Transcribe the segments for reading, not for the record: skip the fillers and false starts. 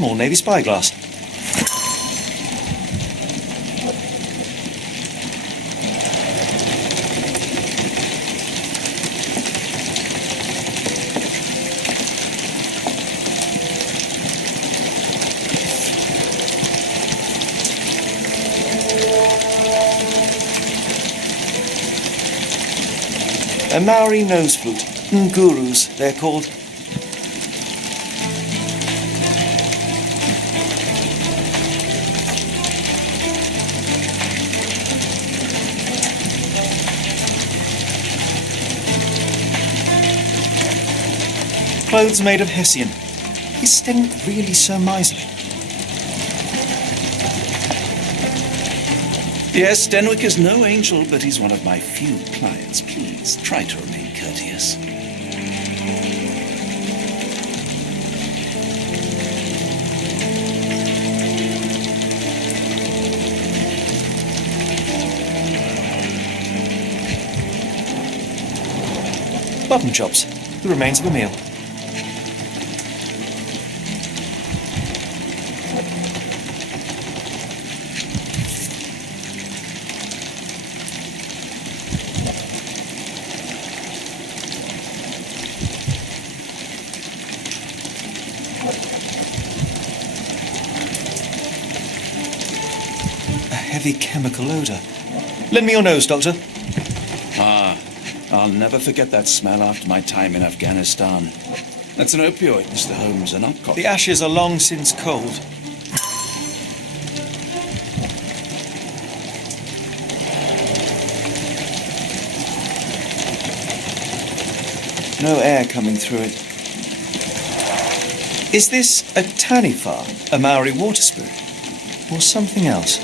small navy spyglass. A Maori nose flute. Ngurus, they're called. Clothes made of Hessian. Is Sten really so miserly? Yes, Stenwick is no angel, but he's one of my few clients. Please, try to remain courteous. Button chops. The remains of a meal. Heavy chemical odour. Lend me your nose, Doctor. I'll never forget that smell after my time in Afghanistan. That's an opioid, Mr. Holmes, and not coffee. The ashes are long since cold. No air coming through it. Is this a Tanifar, a Maori water spirit, or something else?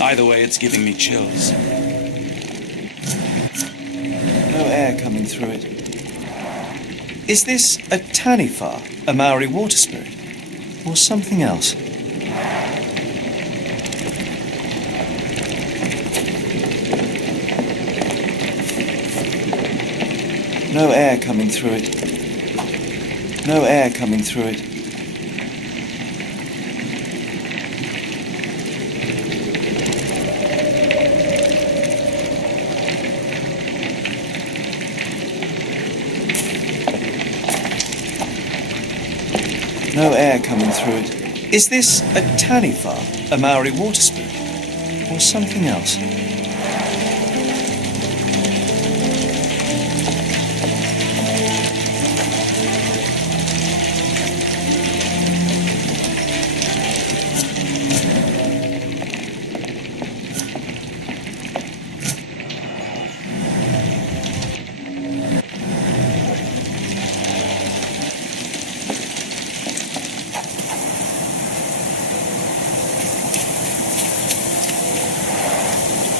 Either way, it's giving me chills. No air coming through it. Is this a Tanifar, a Maori water spirit, or something else? No air coming through it. No air coming through it. No air coming through it. Is this a Tanifar, a Maori water spirit, or something else?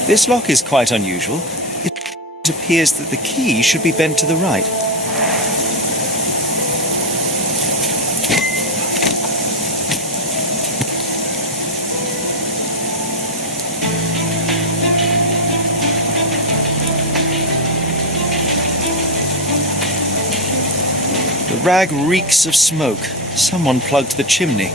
This lock is quite unusual. It appears that the key should be bent to the right. The rag reeks of smoke. Someone plugged the chimney.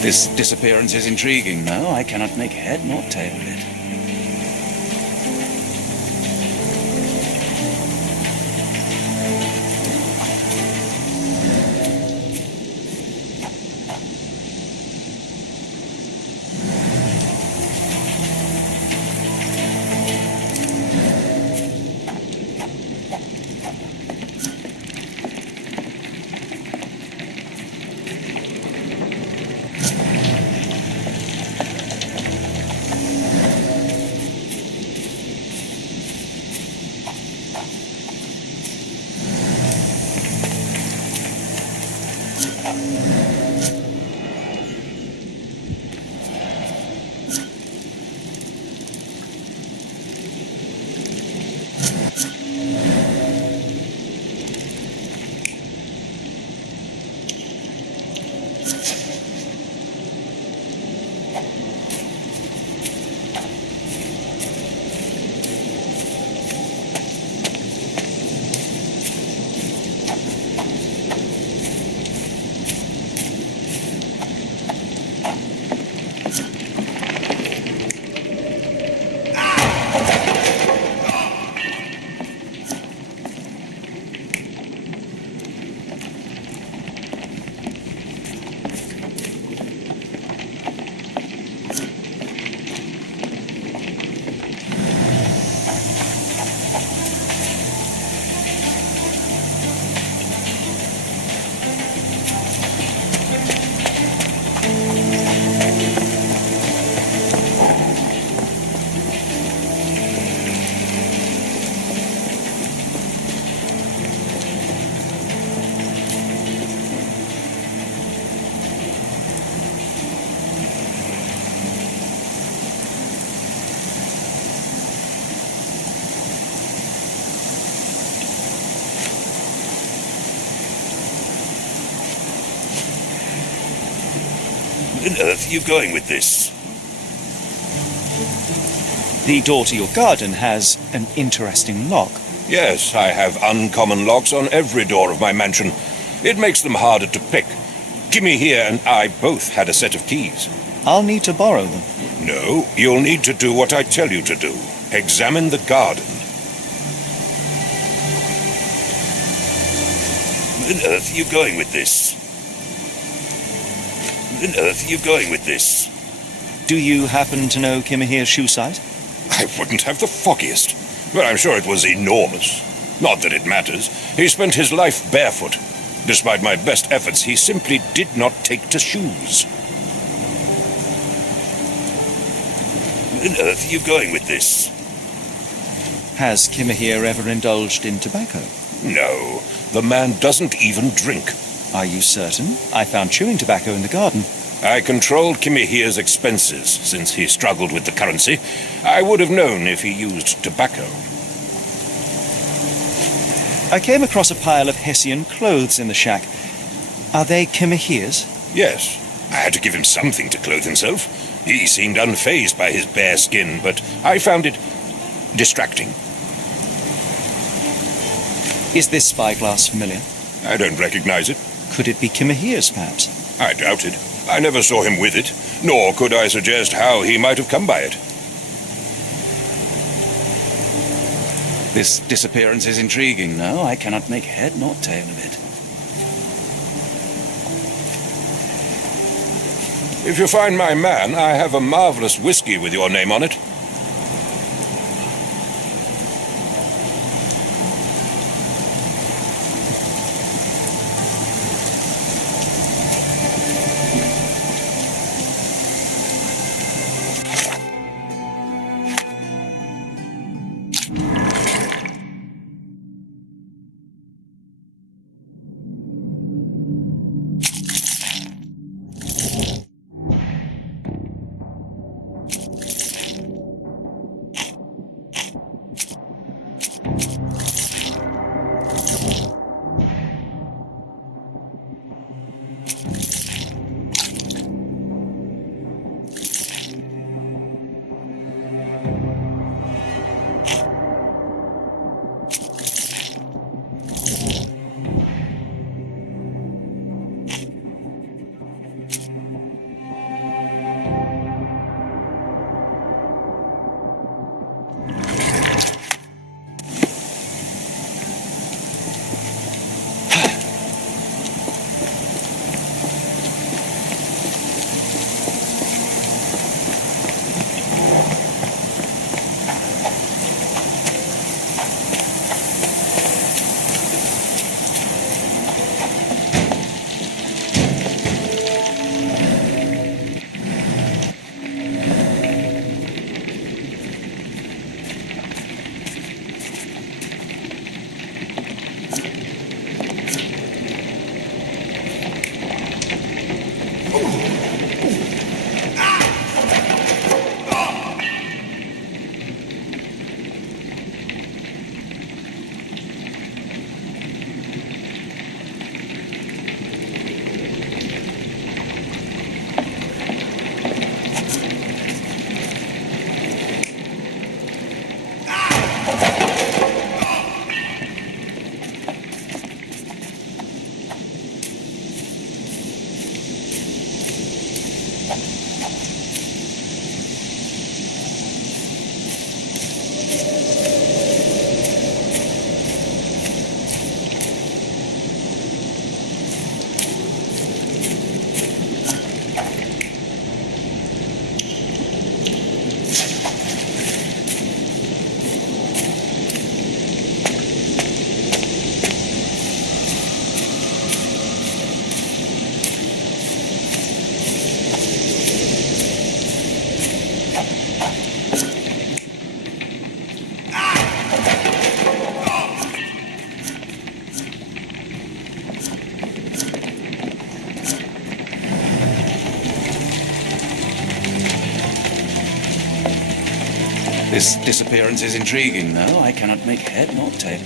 This disappearance is intriguing. No, I cannot make head nor tail of it. Where on earth are you going with this? The door to your garden has an interesting lock. Yes, I have uncommon locks on every door of my mansion. It makes them harder to pick. Kimmy here and I both had a set of keys. I'll need to borrow them. No, you'll need to do what I tell you to do. Examine the garden. Where on earth are you going with this? Where on earth are you going with this? Do you happen to know Kimahir's shoe size? I wouldn't have the foggiest. But I'm sure it was enormous. Not that it matters. He spent his life barefoot. Despite my best efforts, he simply did not take to shoes. Where on earth are you going with this? Has Kimahir ever indulged in tobacco? No, the man doesn't even drink. Are you certain? I found chewing tobacco in the garden. I controlled Kimahir's expenses since he struggled with the currency. I would have known if he used tobacco. I came across a pile of Hessian clothes in the shack. Are they Kimahir's? Yes, I had to give him something to clothe himself. He seemed unfazed by his bare skin, but I found it distracting. Is this spyglass familiar? I don't recognize it. Could it be Kimahir's, perhaps? I doubt it. I never saw him with it, nor could I suggest how he might have come by it. This disappearance is intriguing, no? I cannot make head nor tail of it. If you find my man, I have a marvelous whiskey with your name on it. This disappearance is intriguing, though. I cannot make head nor tail.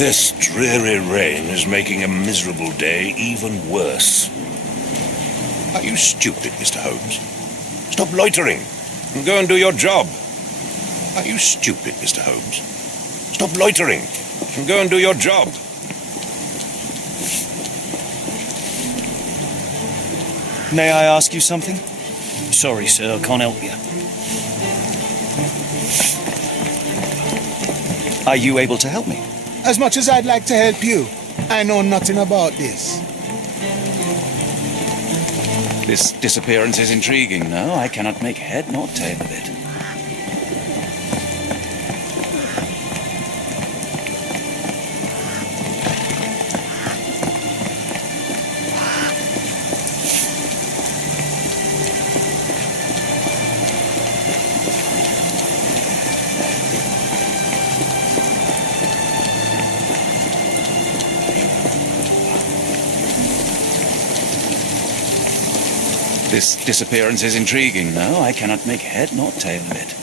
This dreary rain is making a miserable day even worse. Are you stupid, Mr. Holmes? Stop loitering and go and do your job. Are you stupid, Mr. Holmes? Stop loitering and go and do your job. May I ask you something? Sorry, sir, I can't help you. Are you able to help me? As much as I'd like to help you, I know nothing about this. This disappearance is intriguing, no? I cannot make head nor tail of it. This disappearance is intriguing. No, I cannot make head nor tail of it.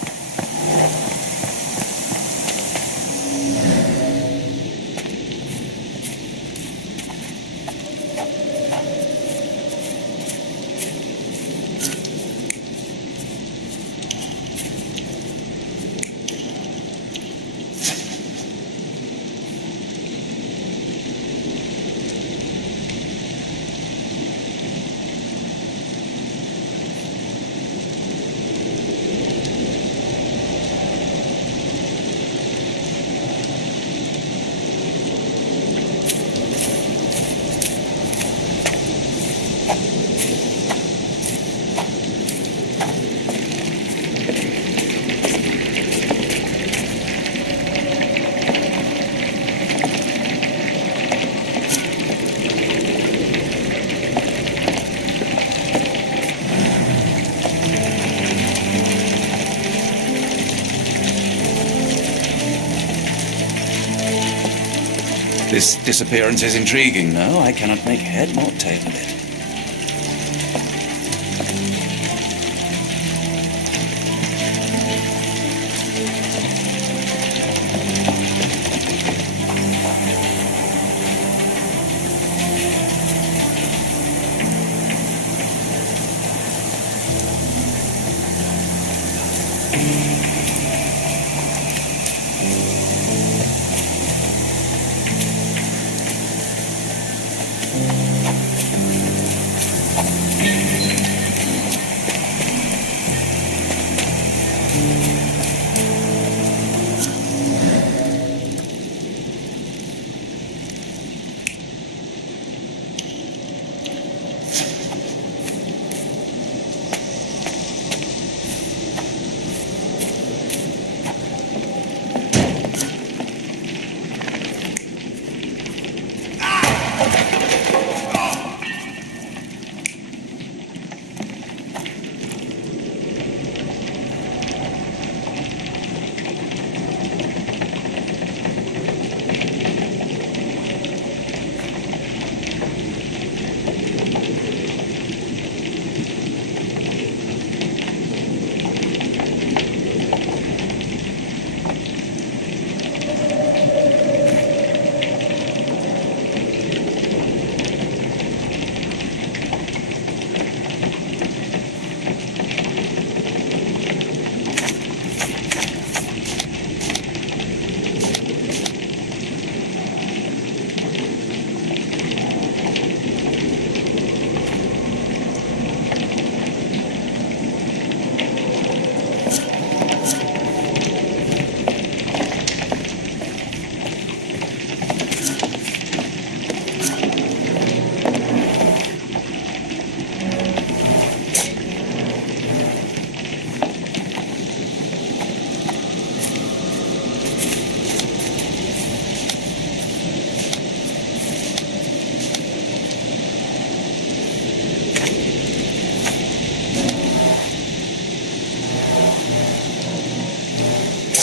This disappearance is intriguing. No, I cannot make head nor tail of it.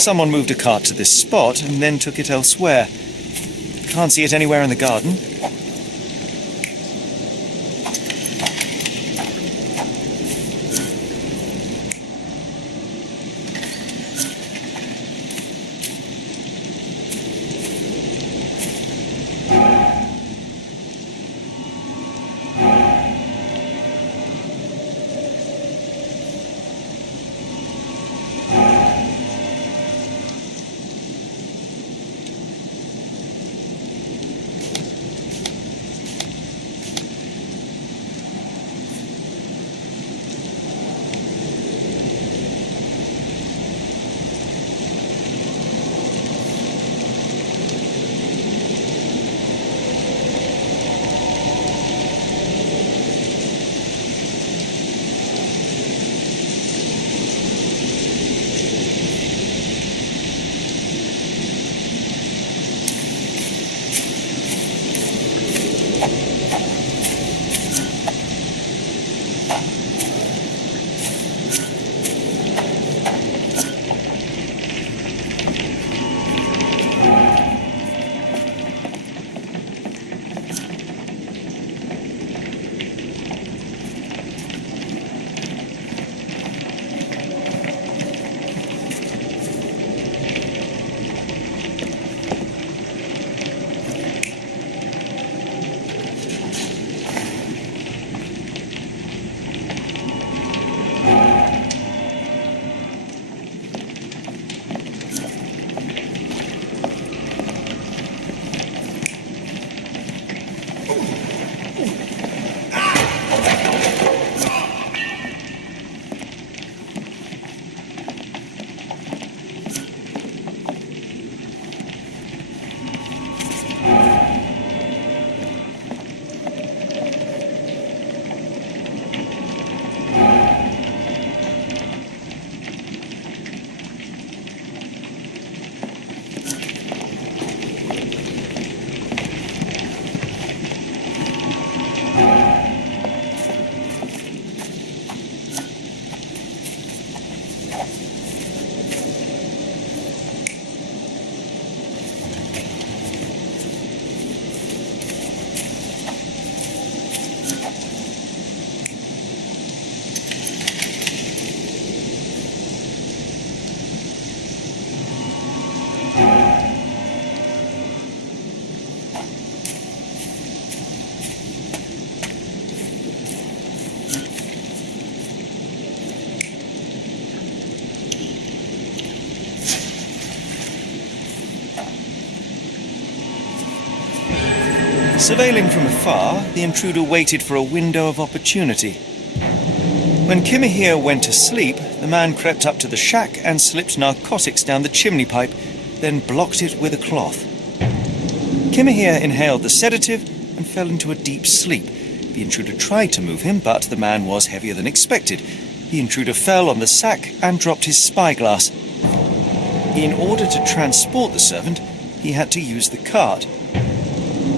Someone moved a cart to this spot and then took it elsewhere. Can't see it anywhere in the garden. Surveilling from afar, the intruder waited for a window of opportunity. When Kimahir went to sleep, the man crept up to the shack and slipped narcotics down the chimney pipe, then blocked it with a cloth. Kimahir inhaled the sedative and fell into a deep sleep. The intruder tried to move him, but the man was heavier than expected. The intruder fell on the sack and dropped his spyglass. In order to transport the servant, he had to use the cart.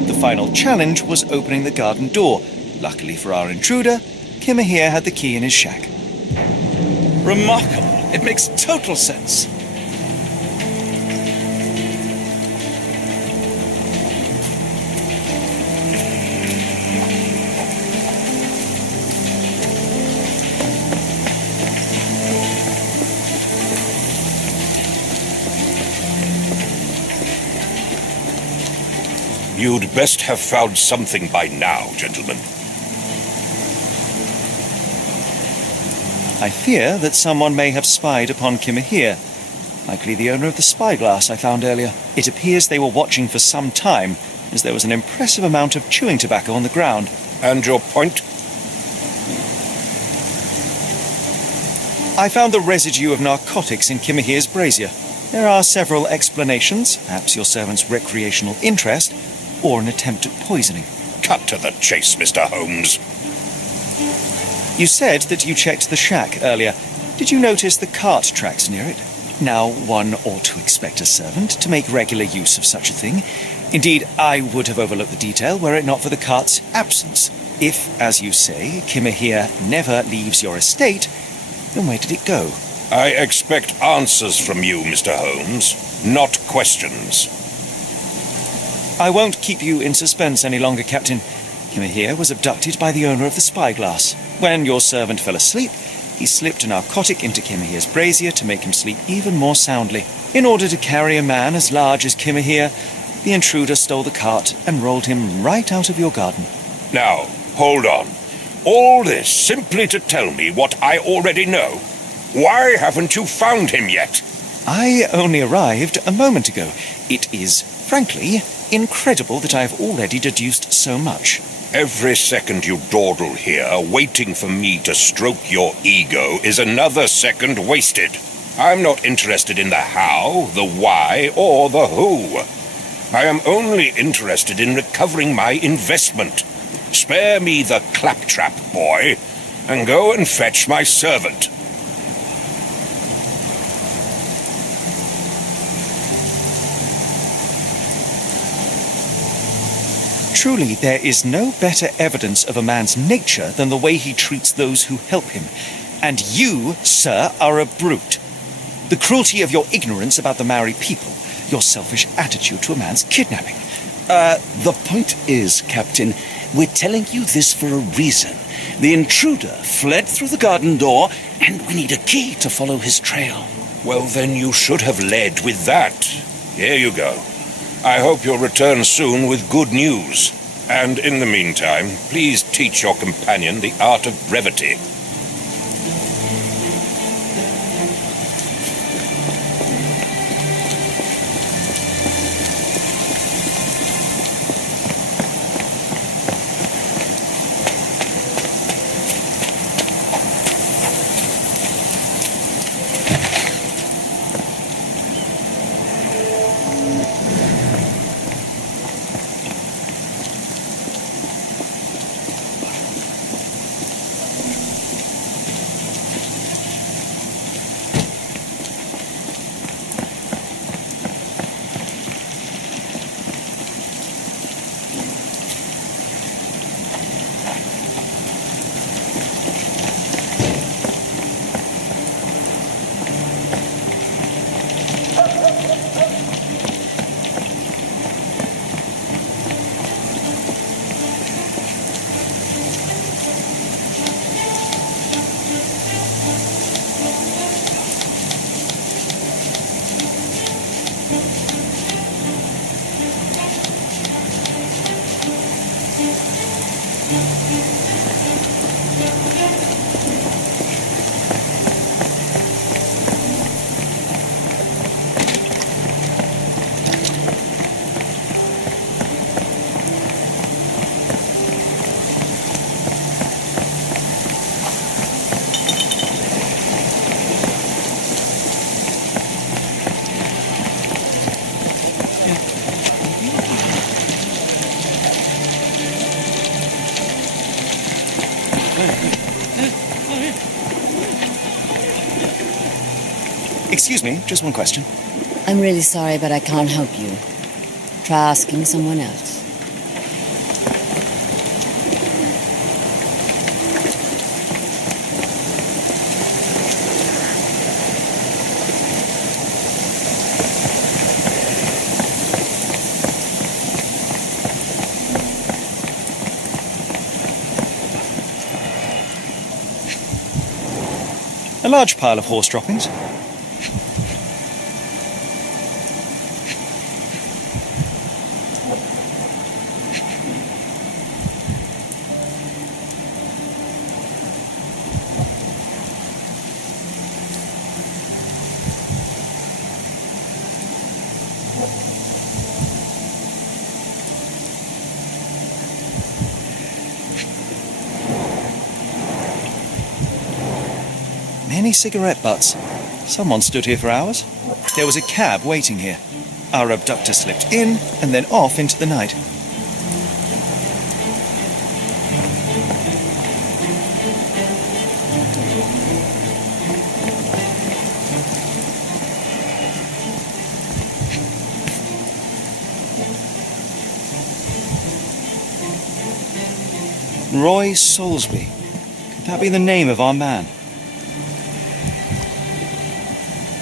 The final challenge was opening the garden door. Luckily for our intruder, Kimahir had the key in his shack. Remarkable. It makes total sense. You'd best have found something by now, gentlemen. I fear that someone may have spied upon Kimahir, likely the owner of the spyglass I found earlier. It appears they were watching for some time, as there was an impressive amount of chewing tobacco on the ground. And your point? I found the residue of narcotics in Kimahir's brazier. There are several explanations, perhaps your servant's recreational interest, or an attempt at poisoning. Cut to the chase, Mr. Holmes. You said that you checked the shack earlier. Did you notice the cart tracks near it? Now, one ought to expect a servant to make regular use of such a thing. Indeed, I would have overlooked the detail were it not for the cart's absence. If, as you say, Kimahir never leaves your estate, then where did it go? I expect answers from you, Mr. Holmes, not questions. I won't keep you in suspense any longer, Captain. Kimahir was abducted by the owner of the spyglass. When your servant fell asleep, he slipped a narcotic into Kimahir's brazier to make him sleep even more soundly. In order to carry a man as large as Kimahir, the intruder stole the cart and rolled him right out of your garden. Now, hold on. All this simply to tell me what I already know. Why haven't you found him yet? I only arrived a moment ago. It is, frankly, incredible that I have already deduced so much. Every second you dawdle here, waiting for me to stroke your ego, is another second wasted. I'm not interested in the how, the why, or the who. I am only interested in recovering my investment. Spare me the claptrap, boy, and go and fetch my servant. Truly, there is no better evidence of a man's nature than the way he treats those who help him. And you, sir, are a brute. The cruelty of your ignorance about the Maori people, your selfish attitude to a man's kidnapping. The point is, Captain, we're telling you this for a reason. The intruder fled through the garden door, and we need a key to follow his trail. Well, then you should have led with that. Here you go. I hope you'll return soon with good news. And in the meantime, please teach your companion the art of brevity. Excuse me, just one question. I'm really sorry, but I can't help you. Try asking someone else. A large pile of horse droppings. Many cigarette butts. Someone stood here for hours. There was a cab waiting here. Our abductor slipped in and then off into the night. Roy Soulsby. Could that be the name of our man?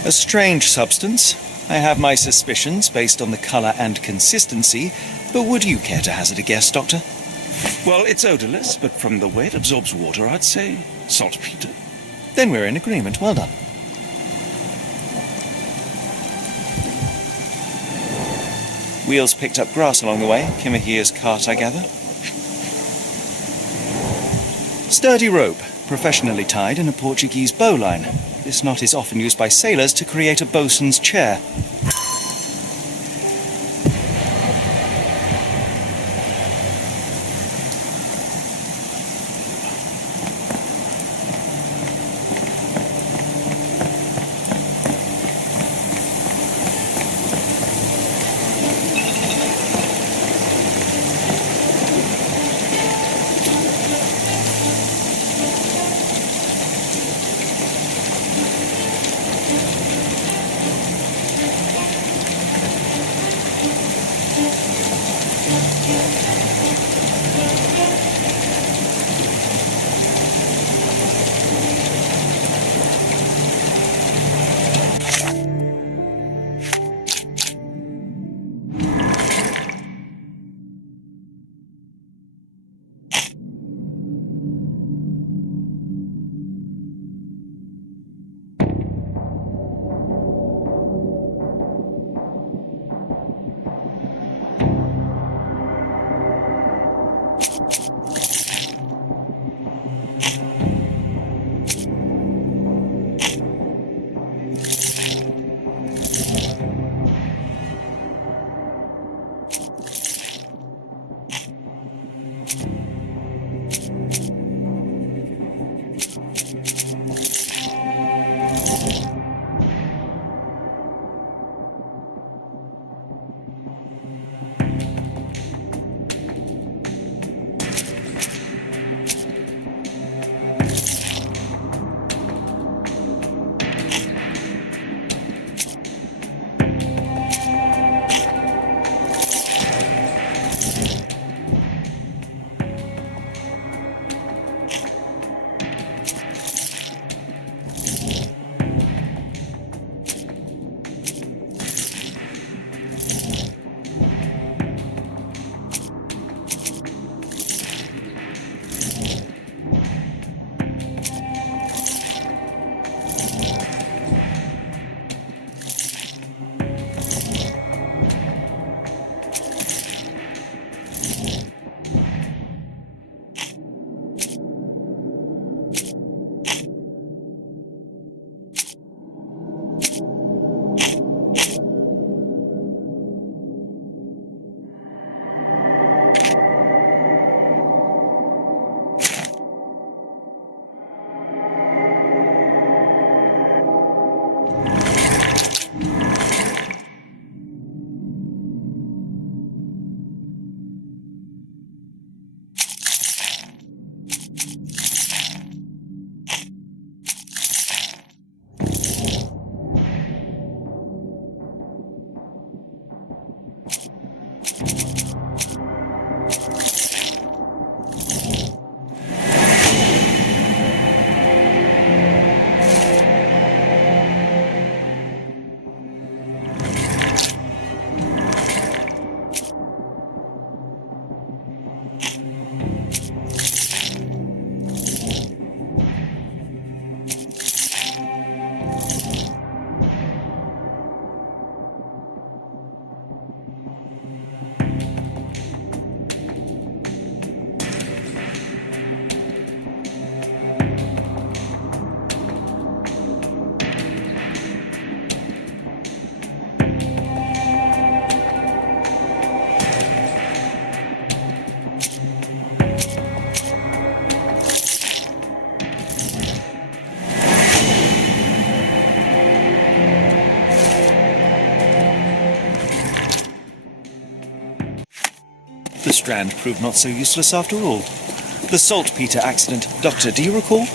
A strange substance. I have my suspicions based on the colour and consistency, but would you care to hazard a guess, Doctor? Well, it's odorless, but from the way it absorbs water, I'd say saltpeter. Then we're in agreement. Well done. Wheels picked up grass along the way. Kimahir's cart, I gather. Sturdy rope, professionally tied in a Portuguese bowline. This knot is often used by sailors to create a bosun's chair. strand proved not so useless after all. The saltpeter accident. Doctor, do you recall?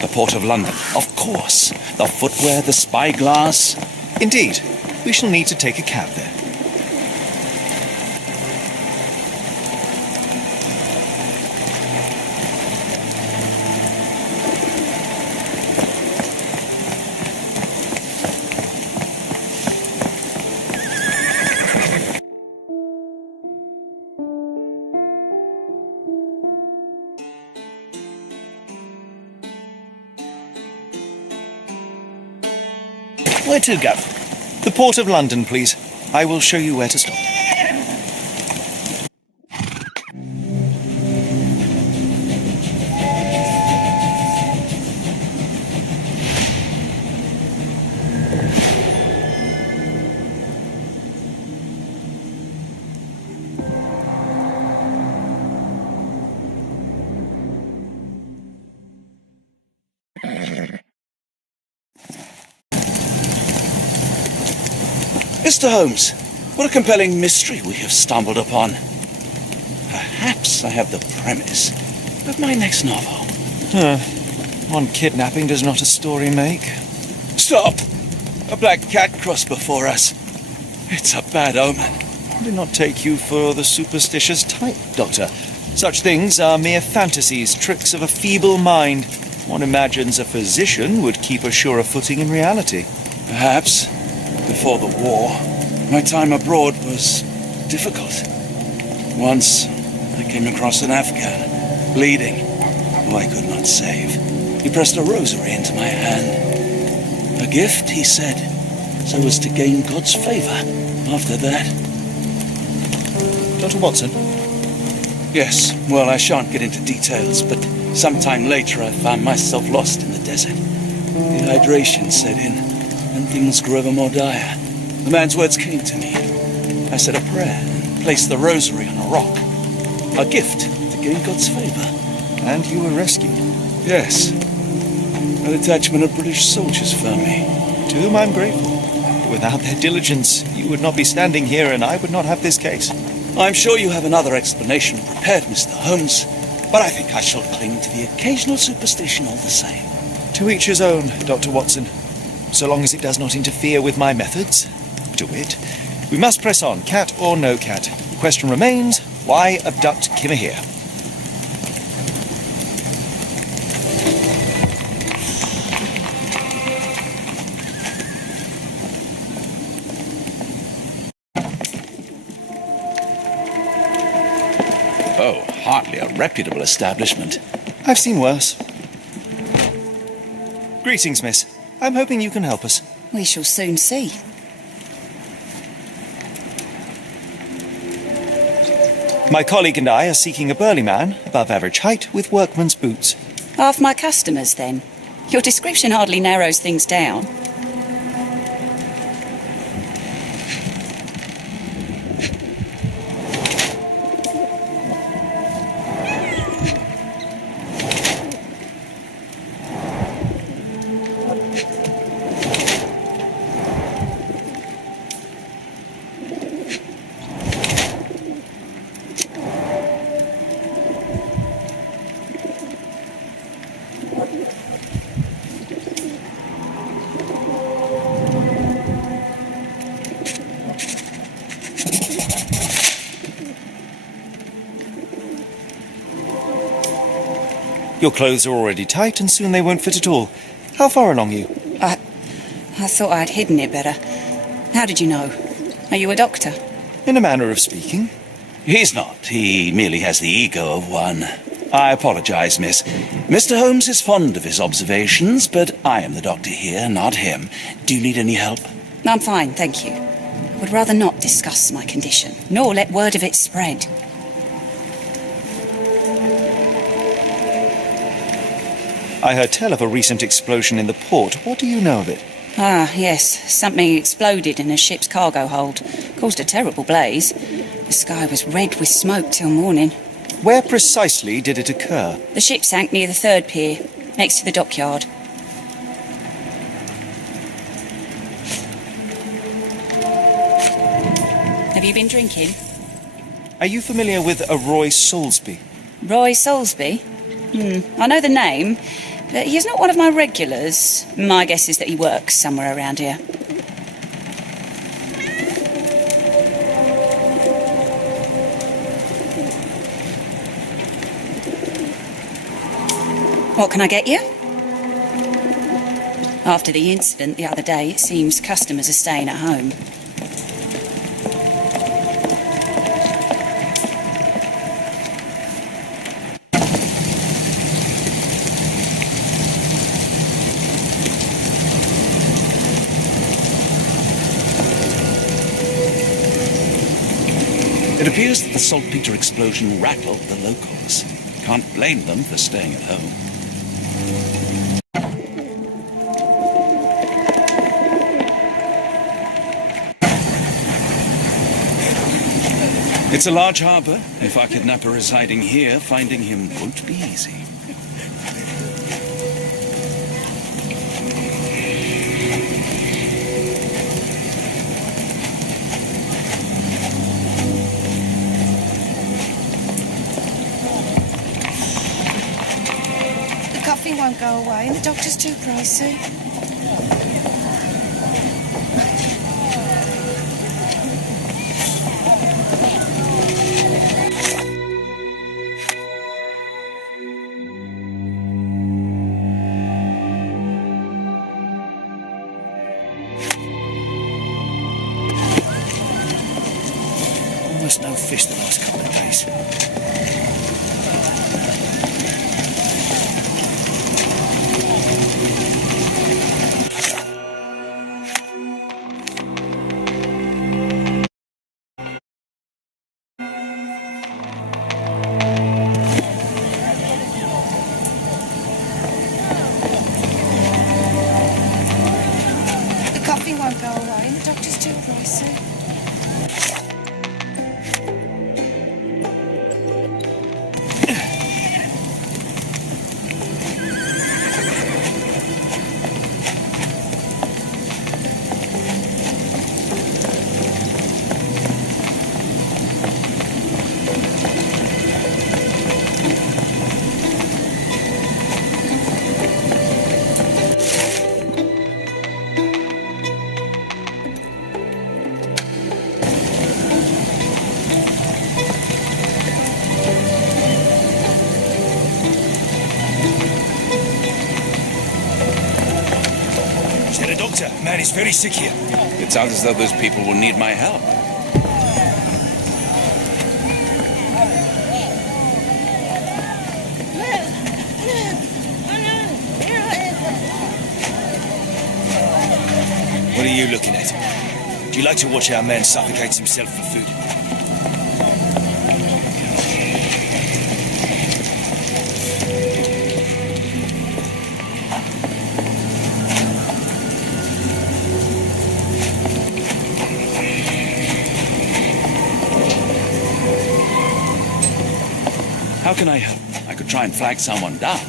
The Port of London, of course. The footwear, the spyglass. Indeed. We shall need to take a cab there. Where to, Gav? The Port of London, please. I will show you where to stop. Mr. Holmes, what a compelling mystery we have stumbled upon. Perhaps I have the premise of my next novel. One kidnapping does not a story make. Stop! A black cat crossed before us. It's a bad omen. I do not take you for the superstitious type, Doctor. Such things are mere fantasies, tricks of a feeble mind. One imagines a physician would keep a surer footing in reality. Perhaps. Before the war, my time abroad was difficult. Once, I came across an Afghan, bleeding, who I could not save. He pressed a rosary into my hand. A gift, he said, so as to gain God's favor after that. Dr. Watson? Yes, well, I shan't get into details, but sometime later I found myself lost in the desert. Dehydration set in, and things grew ever more dire. The man's words came to me. I said a prayer and placed the rosary on a rock. A gift to gain God's favor. And you were rescued. Yes. A detachment of British soldiers found me. To whom I'm grateful. Without their diligence, you would not be standing here and I would not have this case. I'm sure you have another explanation prepared, Mr. Holmes, but I think I shall cling to the occasional superstition all the same. To each his own, Dr. Watson. So long as it does not interfere with my methods. To wit, we must press on, cat or no cat. The question remains, why abduct Kimmer here? Oh, hardly a reputable establishment. I've seen worse. Greetings, miss. I'm hoping you can help us. We shall soon see. My colleague and I are seeking a burly man, above average height, with workman's boots. Half my customers, then. Your description hardly narrows things down. Your clothes are already tight and soon they won't fit at all. How far along are you? I thought I'd hidden it better. How did you know? Are you a doctor? In a manner of speaking. He's not. He merely has the ego of one. I apologize, miss. Mr. Holmes is fond of his observations, but I am the doctor here, not him. Do you need any help? I'm fine, thank you. I would rather not discuss my condition, nor let word of it spread. I heard tell of a recent explosion in the port. What do you know of it? Ah, yes. Something exploded in a ship's cargo hold. Caused a terrible blaze. The sky was red with smoke till morning. Where precisely did it occur? The ship sank near the third pier, next to the dockyard. Have you been drinking? Are you familiar with a Roy Soulsby? Roy Soulsby? I know the name, but he's not one of my regulars. My guess is that he works somewhere around here. What can I get you? After the incident the other day, it seems customers are staying at home. It appears that the saltpeter explosion rattled the locals. Can't blame them for staying at home. It's a large harbour. If our kidnapper is hiding here, finding him won't be easy. The coffee won't go away and the doctor's too pricey. Almost no fish the last couple of days. The coffee won't go away and the doctor's too pricey. Is there a doctor? Man is very sick here. It sounds as though those people will need my help. What are you looking at? Do you like to watch our man suffocates himself for food? How can I help? I could try and flag someone down.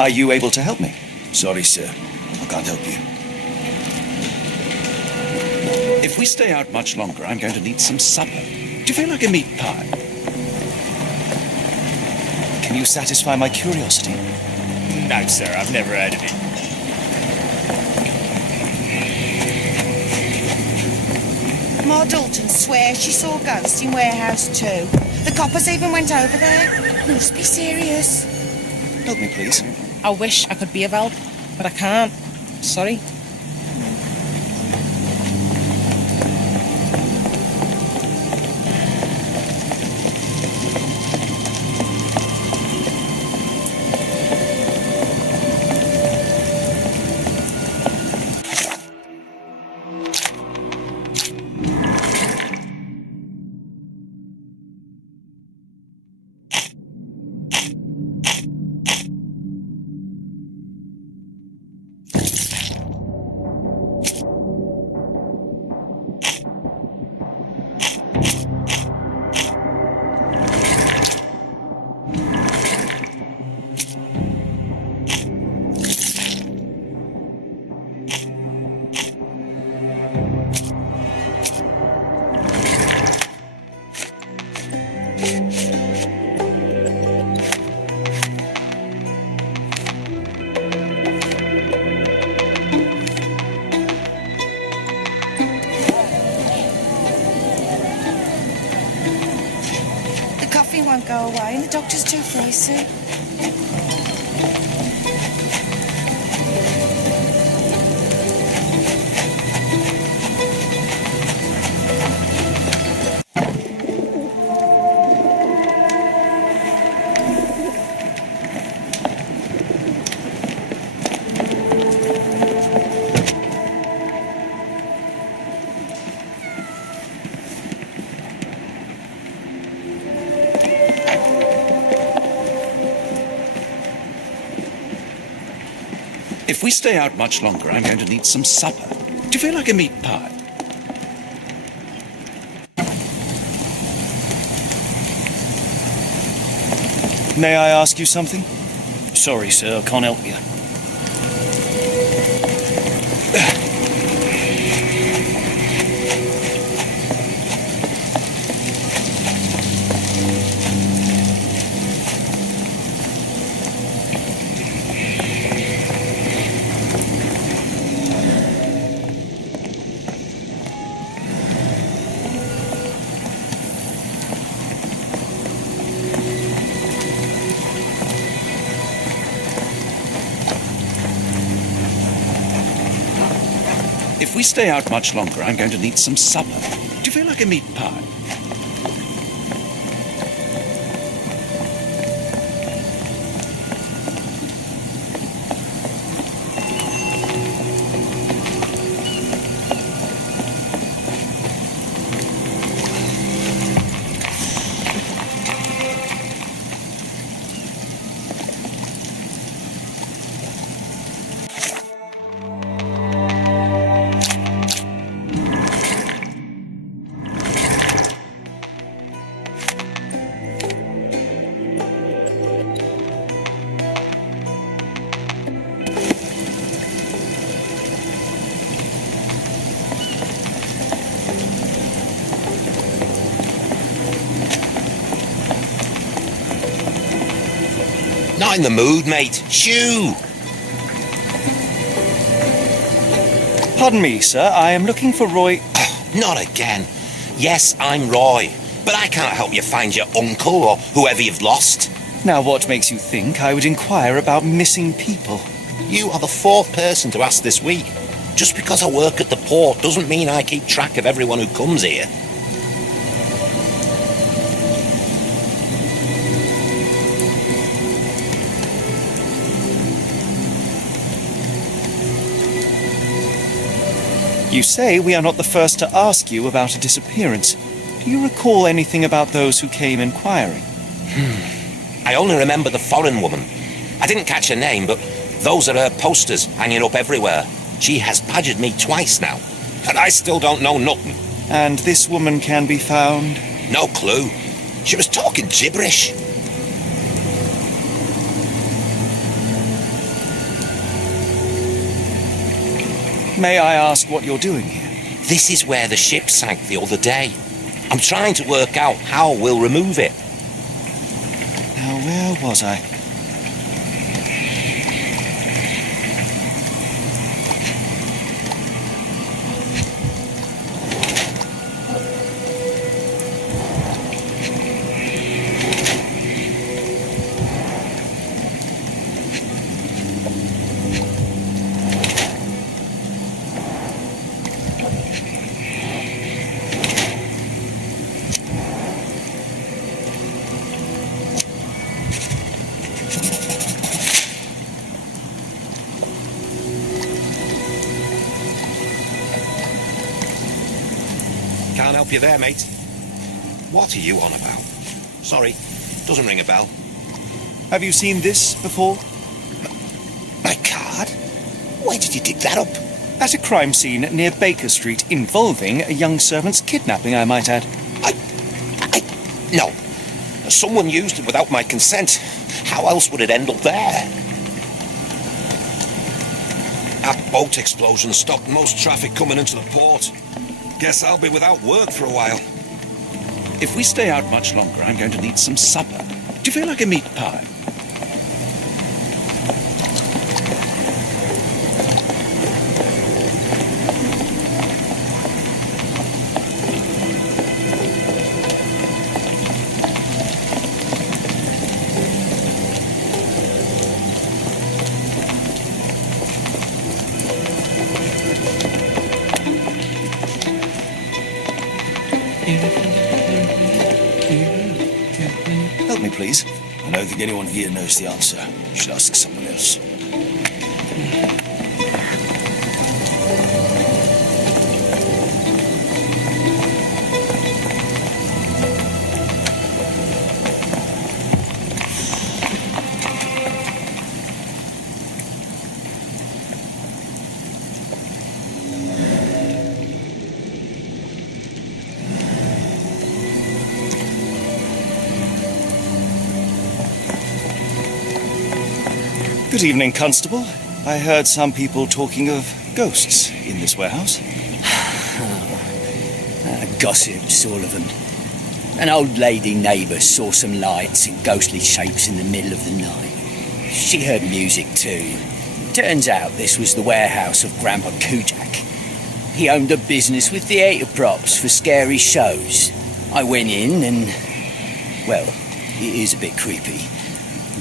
Are you able to help me? Sorry, sir. I can't help you. If we stay out much longer, I'm going to need some supper. Do you feel like a meat pie? Can you satisfy my curiosity? No, sir. I've never heard of it. Ma Dalton swears she saw a ghost in Warehouse 2. The coppers even went over there. Must be serious. Help me, please. I wish I could be of help, but I can't. Sorry. go away and the doctor's too pricey. If we stay out much longer, I'm going to need some supper. Do you feel like a meat pie? May I ask you something? Sorry, sir, I can't help you. If we stay out much longer, I'm going to need some supper. Do you feel like a meat pie? Not in the mood, mate. Shoo! Pardon me, sir. I am looking for Roy... Not again. Yes, I'm Roy, but I can't help you find your uncle or whoever you've lost. Now, what makes you think I would inquire about missing people? You are the fourth person to ask this week. Just because I work at the port doesn't mean I keep track of everyone who comes here. You say we are not the first to ask you about a disappearance. Do you recall anything about those who came inquiring? I only remember the foreign woman. I didn't catch her name, but those are her posters hanging up everywhere. She has badgered me twice now, and I still don't know nothing. And this woman can be found? No clue. She was talking gibberish. May I ask what you're doing here? This is where the ship sank the other day. I'm trying to work out how we'll remove it. Now, where was I? Can't help you there, mate. What are you on about? Sorry, doesn't ring a bell. Have you seen this before? My card? Where did you dig that up? At a crime scene near Baker Street involving a young servant's kidnapping, I might add. No. Someone used it without my consent. How else would it end up there? That boat explosion stopped most traffic coming into the port. Guess I'll be without work for a while. If we stay out much longer, I'm going to need some supper. Do you feel like a meat pie? Help me, please. I don't think anyone here knows the answer. You should ask someone else. Good evening, Constable. I heard some people talking of ghosts in this warehouse. Gossips, all of them. An old lady neighbour saw some lights and ghostly shapes in the middle of the night. She heard music too. Turns out this was the warehouse of Grandpa Kujak. He owned a business with theatre props for scary shows. I went in and, well, it is a bit creepy,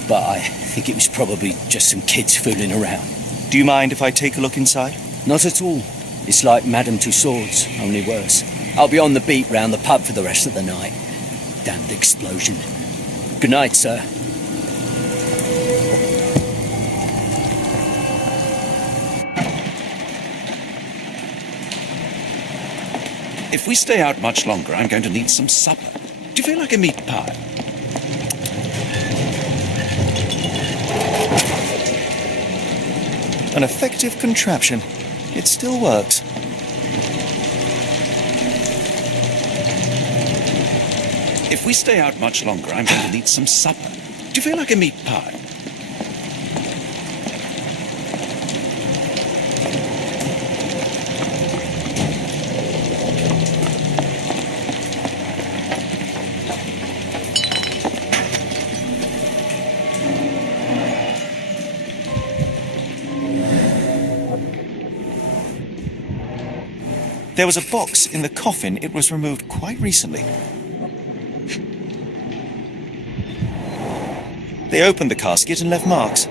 but I think it was probably just some kids fooling around. Do you mind if I take a look inside? Not at all. It's like Madame Tussauds, only worse. I'll be on the beat round the pub for the rest of the night. Damned explosion. Good night, sir. If we stay out much longer, I'm going to need some supper. Do you feel like a meat pie? An effective contraption. It still works. If we stay out much longer, I'm going to need some supper. Do you feel like a meat pie? There was a box in the coffin. It was removed quite recently. They opened the casket and left marks.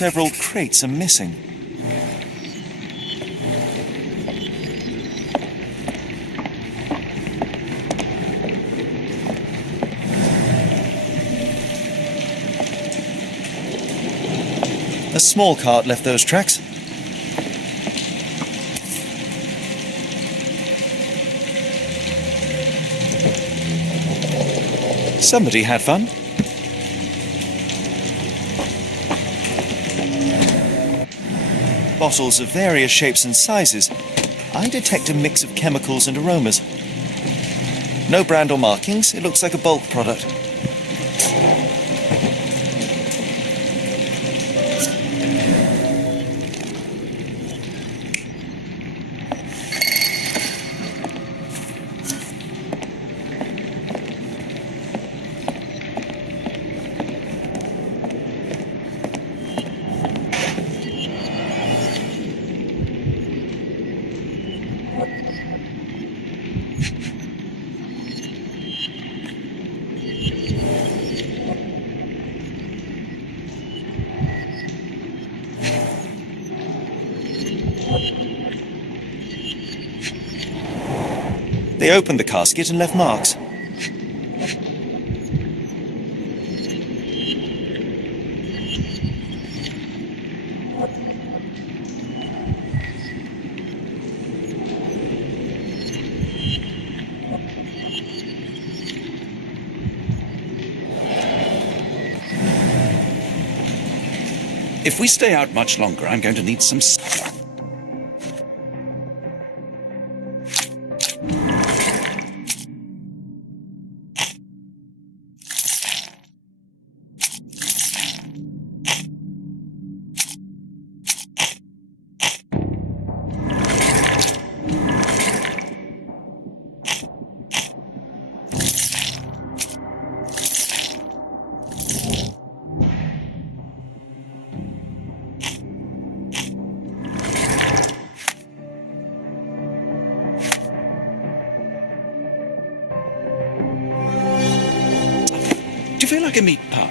several crates are missing. A small cart left those tracks. Somebody had fun. Bottles of various shapes and sizes. I detect a mix of chemicals and aromas. No brand or markings. It looks like a bulk product. They opened the casket and left marks. If we stay out much longer, I'm going to need some... Do you feel like a meat pie?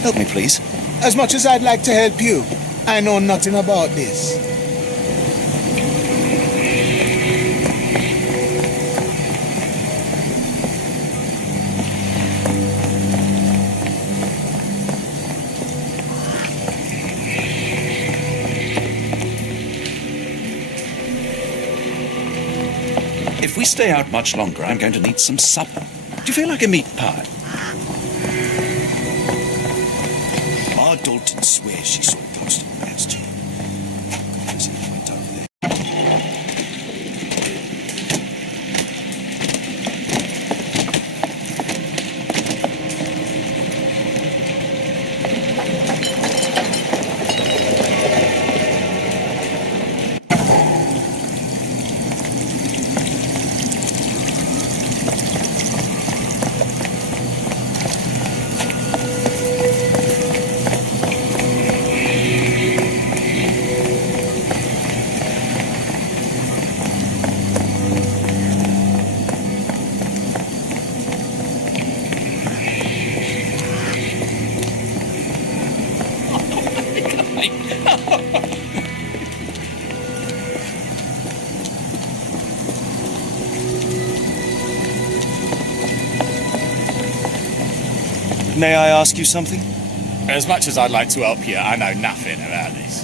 Help me, please. As much as I'd like to help you, I know nothing about this. If we stay out much longer, I'm going to need some supper. Do you feel like a meat pie? Ma Dalton swears she saw a ghost in the house too. As he went over there. May I ask you something? As much as I'd like to help you, I know nothing about this.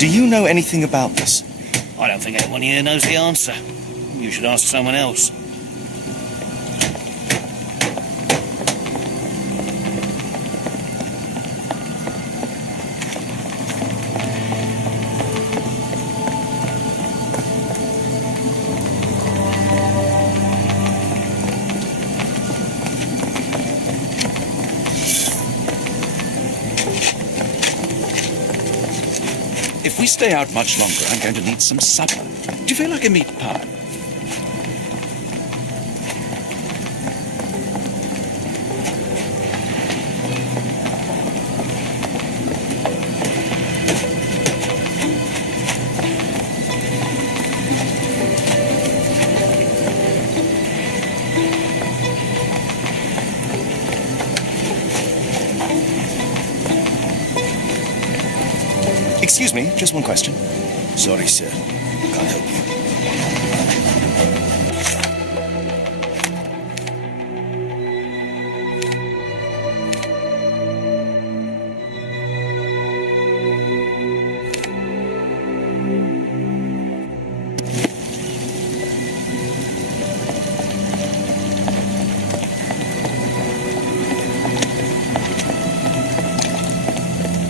Do you know anything about this? I don't think anyone here knows the answer. You should ask someone else. If we stay out much longer, I'm going to need some supper. Do you feel like a meat pie? Excuse me, just one question. Sorry, sir. Can't help you.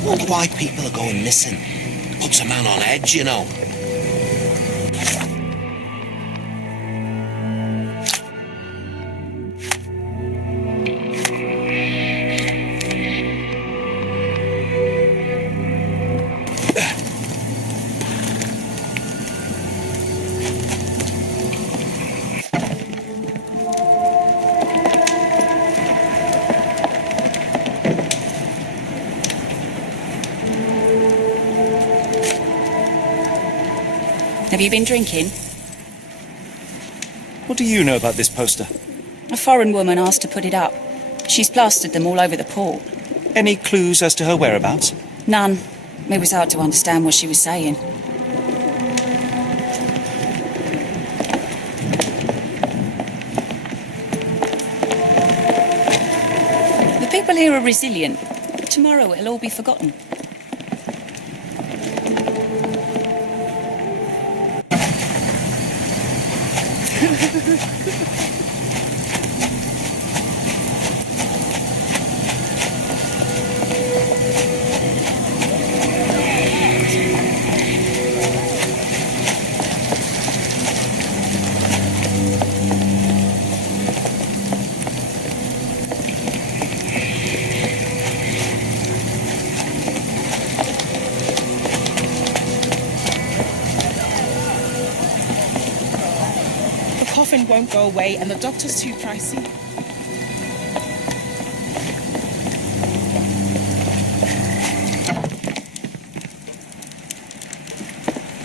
Wonder why people are going missing. Puts a man on edge, you know. Have you been drinking? What do you know about this poster? A foreign woman asked to put it up. She's plastered them all over the port. Any clues as to her whereabouts? None. It was hard to understand what she was saying. The people here are resilient. Tomorrow it'll all be forgotten. The coffin won't go away and the doctor's too pricey.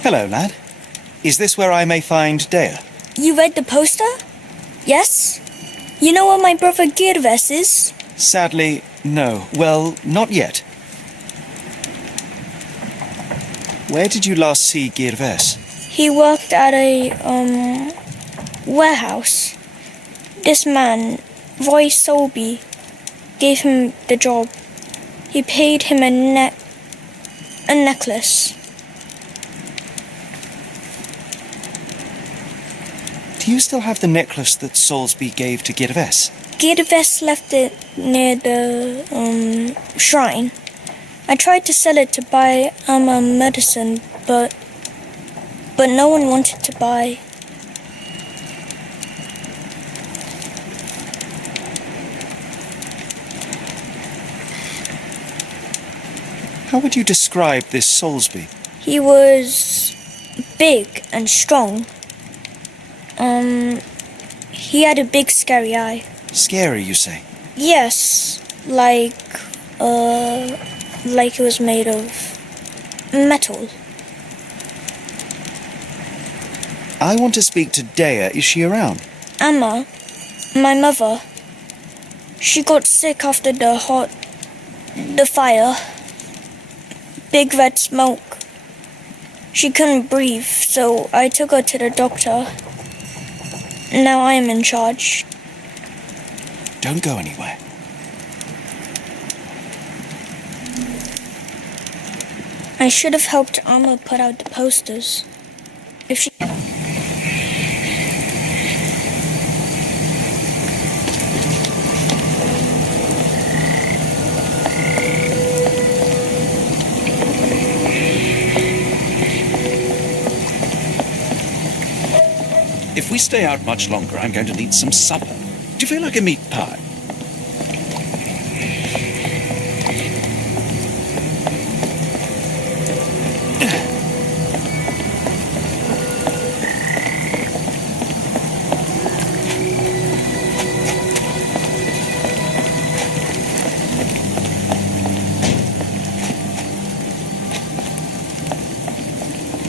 Hello, lad. Is this where I may find Dea? You read the poster? Yes? You know where my brother Girves is? Sadly, no. Well, not yet. Where did you last see Girves? He worked at a, warehouse. This man, Roy Solby, gave him the job. He paid him a necklace. Do you still have the necklace that Soulsby gave to Girves? Girves left it near the, shrine. I tried to sell it to buy medicine, but no one wanted to buy. How would you describe this Soulsby? He was big and strong. He had a big scary eye. Scary, you say? Yes, like it was made of metal. I want to speak to Dea. Is she around? Amma, my mother, she got sick after the fire. Big red smoke. She couldn't breathe, so I took her to the doctor. Now I am in charge. Don't go anywhere. I should have helped Amma put out the posters. If she... If we stay out much longer, I'm going to need some supper. Do you feel like a meat pie?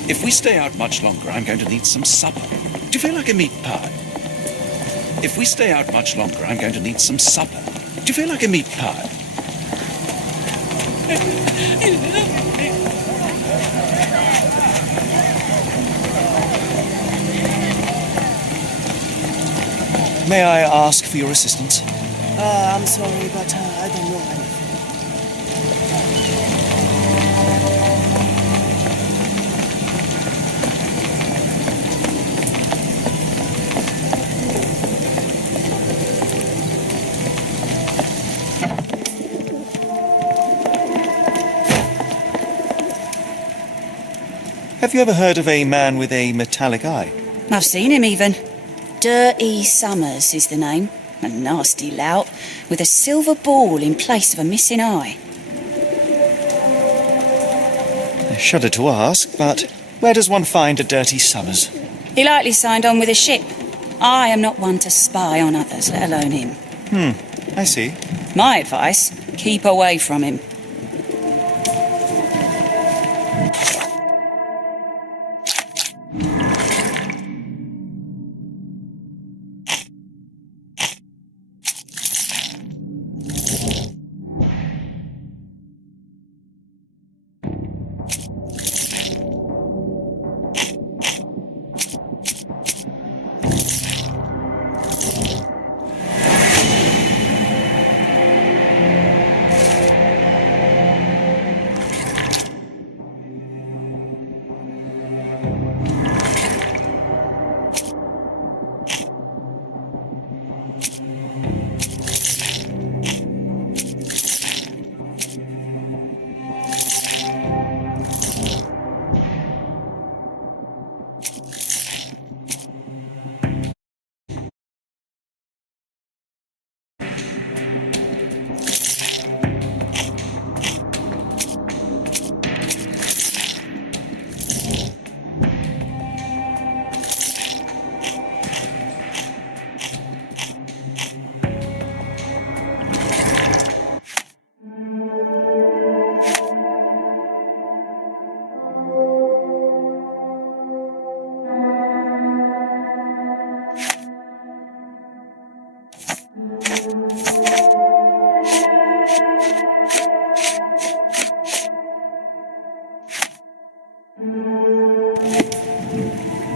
If we stay out much longer, I'm going to need some supper. Do you feel like a meat pie? If we stay out much longer, I'm going to need some supper. Do you feel like a meat pie? May I ask for your assistance? I'm sorry, but I don't know anything. Have you ever heard of a man with a metallic eye? I've seen him even. Dirty Summers is the name. A nasty lout, with a silver ball in place of a missing eye. I shudder to ask, but where does one find a Dirty Summers? He likely signed on with a ship. I am not one to spy on others, let alone him. I see. My advice, keep away from him.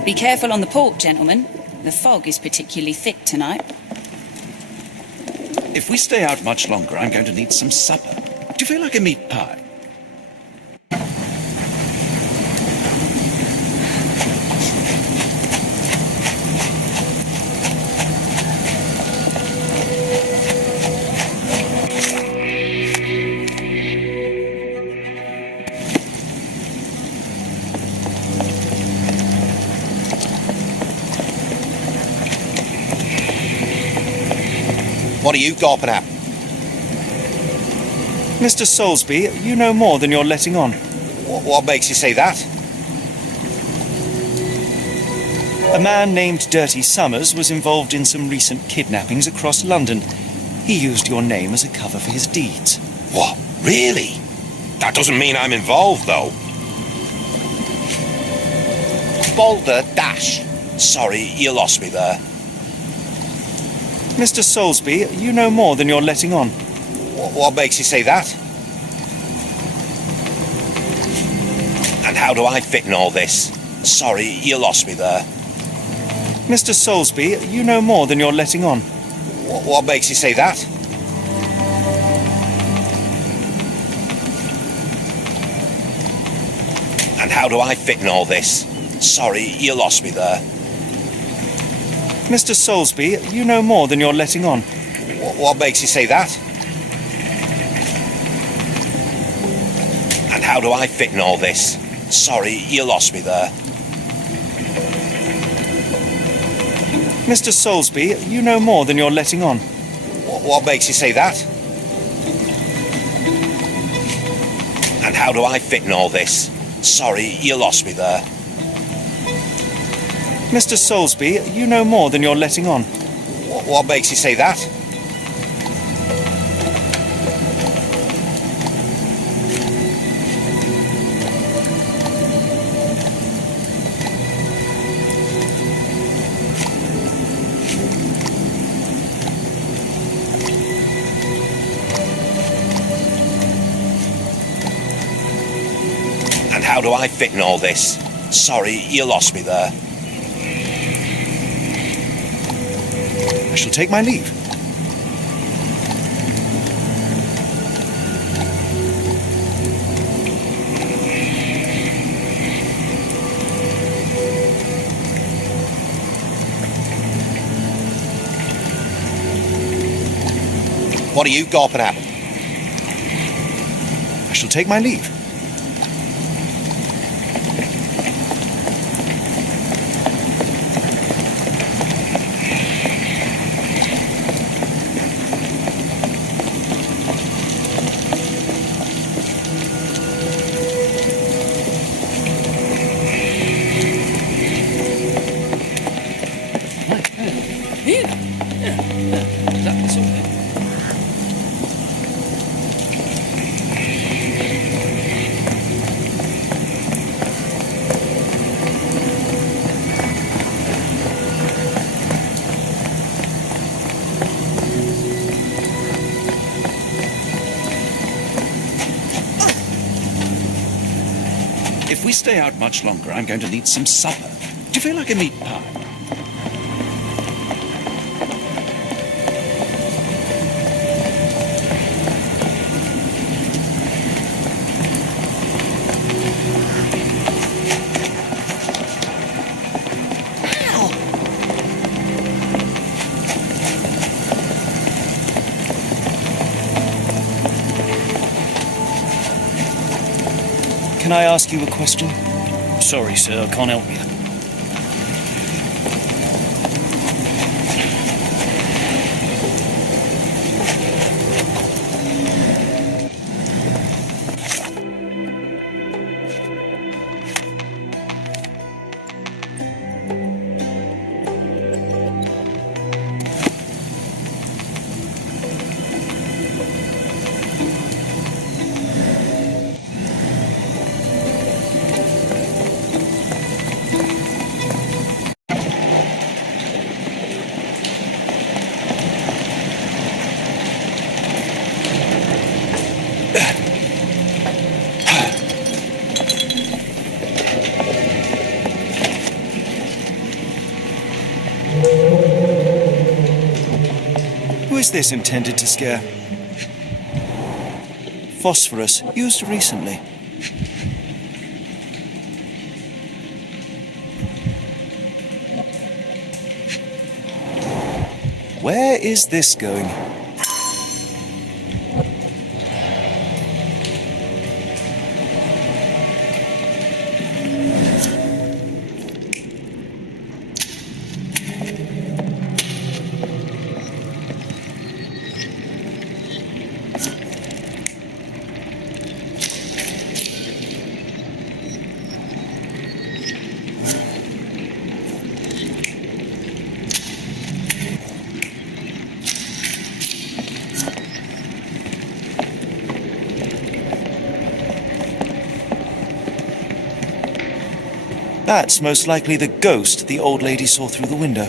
Be careful on the port, gentlemen. The fog is particularly thick tonight. If we stay out much longer, I'm going to need some supper. Do you feel like a meat pie? What are you gawping at? Mr. Soulsby, you know more than you're letting on. What makes you say that? A man named Dirty Summers was involved in some recent kidnappings across London. He used your name as a cover for his deeds. What? Really? That doesn't mean I'm involved, though. Boulder Dash. Sorry, you lost me there. Mr. Soulsby, you know more than you're letting on. What makes you say that? And how do I fit in all this? Sorry, you lost me there. Mr. Soulsby, you know more than you're letting on. What makes you say that? And how do I fit in all this? Sorry, you lost me there. Mr. Soulsby, you know more than you're letting on. What makes you say that? And how do I fit in all this? Sorry, you lost me there. Mr. Soulsby, you know more than you're letting on. What makes you say that? And how do I fit in all this? Sorry, you lost me there. Mr. Soulsby, you know more than you're letting on. What makes you say that? And how do I fit in all this? Sorry, you lost me there. I shall take my leave. What are you gawping at? I shall take my leave. If we stay out much longer, I'm going to need some supper. Do you feel like a meat pie? Can I ask you a question? Sorry, sir, I can't help you. Who is this intended to scare? Phosphorus, used recently. Where is this going? That's most likely the ghost the old lady saw through the window.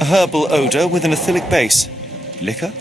A herbal odour with an acylic base. Liquor?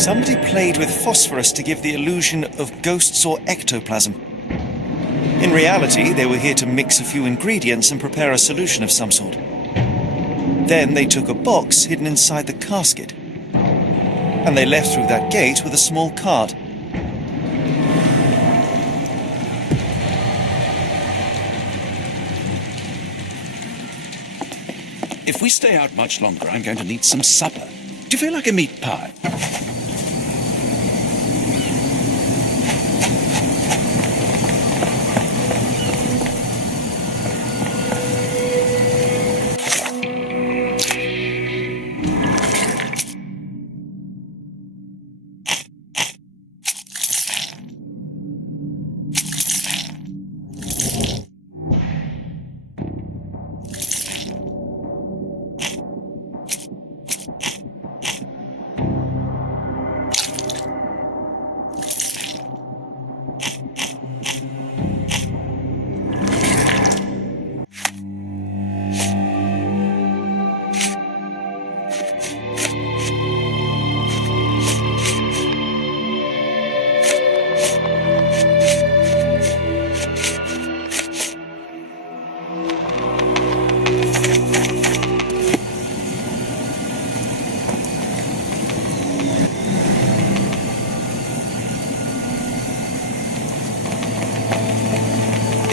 Somebody played with phosphorus to give the illusion of ghosts or ectoplasm. In reality, they were here to mix a few ingredients and prepare a solution of some sort. Then they took a box hidden inside the casket, and they left through that gate with a small cart. If we stay out much longer, I'm going to need some supper. Do you feel like a meat pie?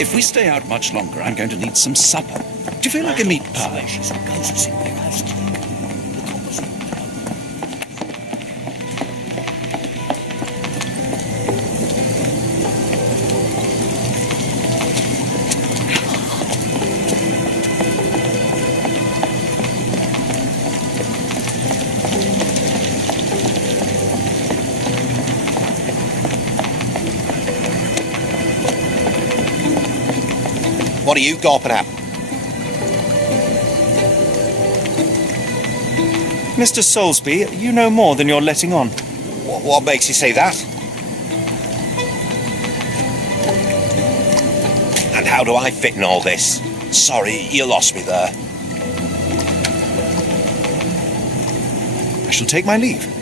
If we stay out much longer, I'm going to need some supper. Do you feel like a meat pie? What are you gawping at? Mr. Soulsby, you know more than you're letting on. What makes you say that? And how do I fit in all this? Sorry, you lost me there. I shall take my leave.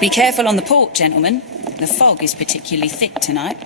Be careful on the port, gentlemen. The fog is particularly thick tonight.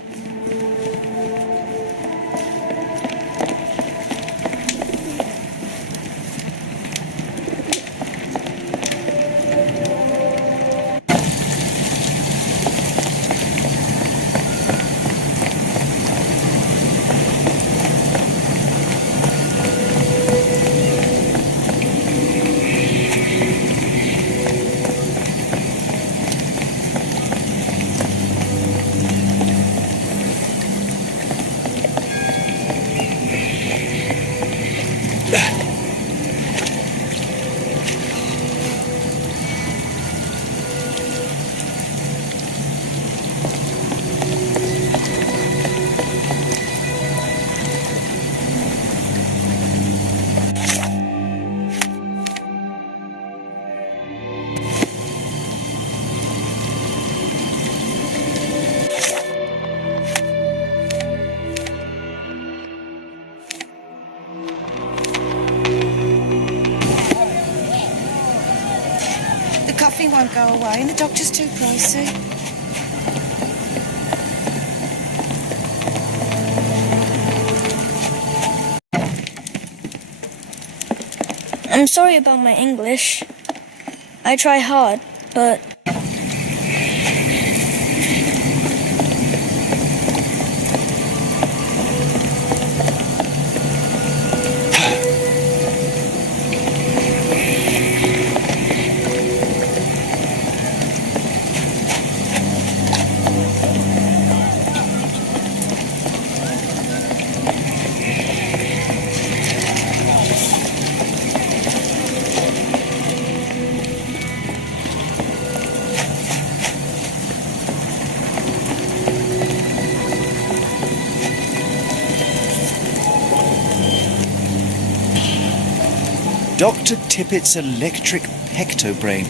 The coffee won't go away and the doctor's too pricey. I'm sorry about my English. I try hard, but... Dr. Tippett's electric pectobrain.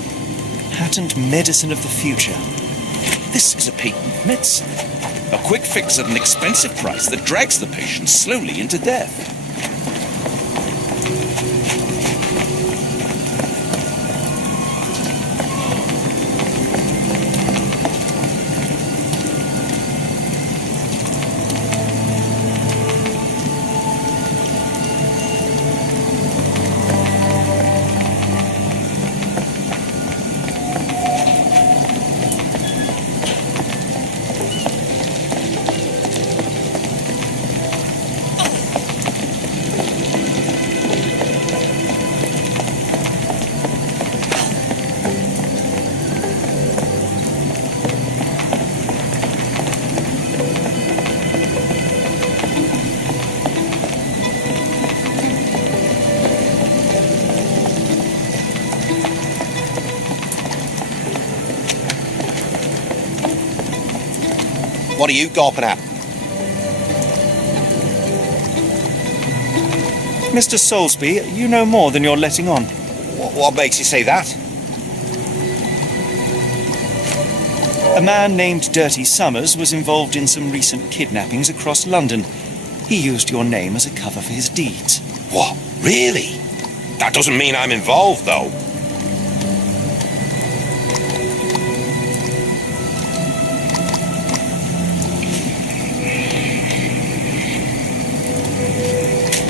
Patent medicine of the future. This is a patent medicine. A quick fix at an expensive price that drags the patient slowly into death. What are you gawping at? Mr. Soulsby, you know more than you're letting on. What makes you say that? A man named Dirty Summers was involved in some recent kidnappings across London. He used your name as a cover for his deeds. What? Really? That doesn't mean I'm involved, though.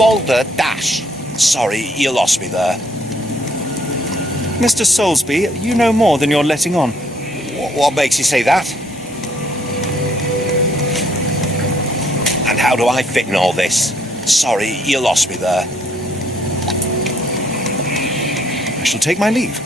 Boulder Dash. Sorry, you lost me there. Mr. Soulsby, you know more than you're letting on. What makes you say that? And how do I fit in all this? Sorry, you lost me there. I shall take my leave.